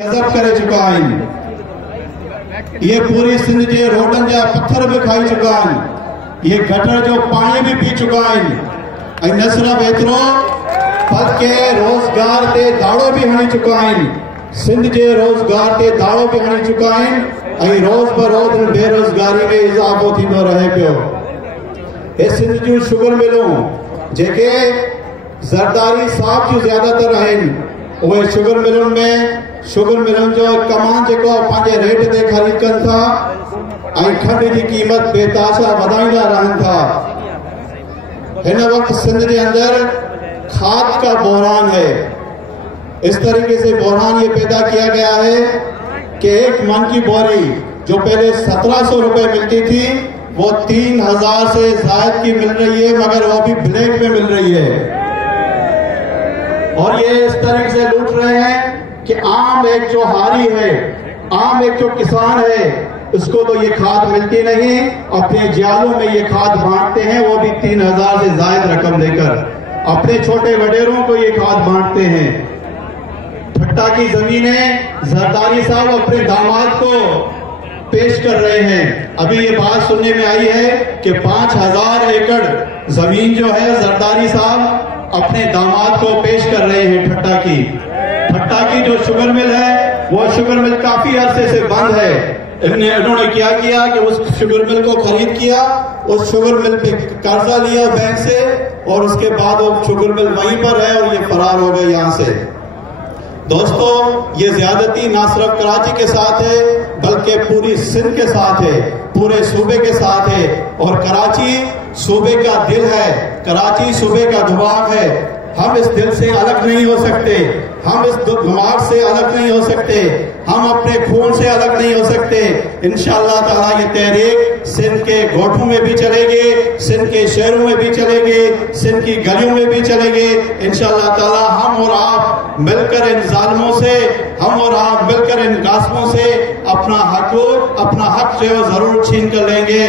गजब करे चुका है। ये पूरी सिंध जे रोडन जा पत्थर भी खाई चुका है। ये गटर जो पानी भी पी चुका है। न सिर्फ एतरो बल्कि रोजगार ते दाड़ो भी हणी चुका है। सिंध जे रोजगार ते दाड़ो भी हणी चुका है। रोज बरोज बेरोजगारी में इजाफो थींदो रहे पियो। ये सिंध जूं शुगर मिलूं जेके ज़रदारी साहब जूं ज्यादातर आहिनि, उहे शुगर मिलुनि में शुगर मिलन जो कमान जो पांचे रेट ते खरीद कन था। खंड की कीमत बेताशा वधाईंदा रहन था। इन वक्त सिंध के अंदर खाद का बहरान है। इस तरीके से बहरान ये पैदा किया गया है कि एक मन की बोरी जो पहले 1700 रुपए मिलती थी वो 3000 से ज्यादा की मिल रही है, मगर वो भी ब्लैक में मिल रही है। और ये इस तरीके से लूट रहे हैं कि आम एक जो हारी है, आम एक जो किसान है, उसको तो ये खाद मिलती नहीं। अपने जालों में ये खाद बांटते हैं, वो भी 3000 से ज्यादा रकम लेकर अपने छोटे वडेरों को ये खाद बांटते हैं। ठट्टा की जमीनें जरदारी साहब अपने दामाद को पेश कर रहे हैं। अभी ये बात सुनने में आई है कि 5000 एकड़ जमीन जो है जरदारी साहब अपने दामाद को पेश कर रहे हैं। ठट्टा की जो शुगर मिल है वो शुगर मिल काफी अरसे से बंद है। इन्होंने क्या किया कि उस शुगर मिल को खरीद किया, उस शुगर मिल पे कर्जा लिया बैंक से, और उसके बाद वो शुगर मिल वहीं पर है और ये फरार हो गए यहाँ से। दोस्तों, ये ज्यादती ना सिर्फ कराची के साथ है बल्कि पूरी सिंध के साथ है, पूरे सूबे के साथ है। और कराची सूबे का दिल है, कराची सूबे का दिमाग है। हम इस दिल से अलग नहीं हो सकते, हम इस दिमाग से अलग नहीं हो सकते, हम अपने खून से अलग नहीं हो सकते। इंशाअल्लाह ताला ये तहरीक सिंध के गोठों में भी चलेगी, सिंध के शहरों में भी चलेगी, सिंध की गलियों में भी चलेगी। इंशाअल्लाह ताला हम और आप मिलकर इन जालिमों से, हम और आप मिलकर इन गासिबों से अपना हक जो जरूर छीन कर लेंगे।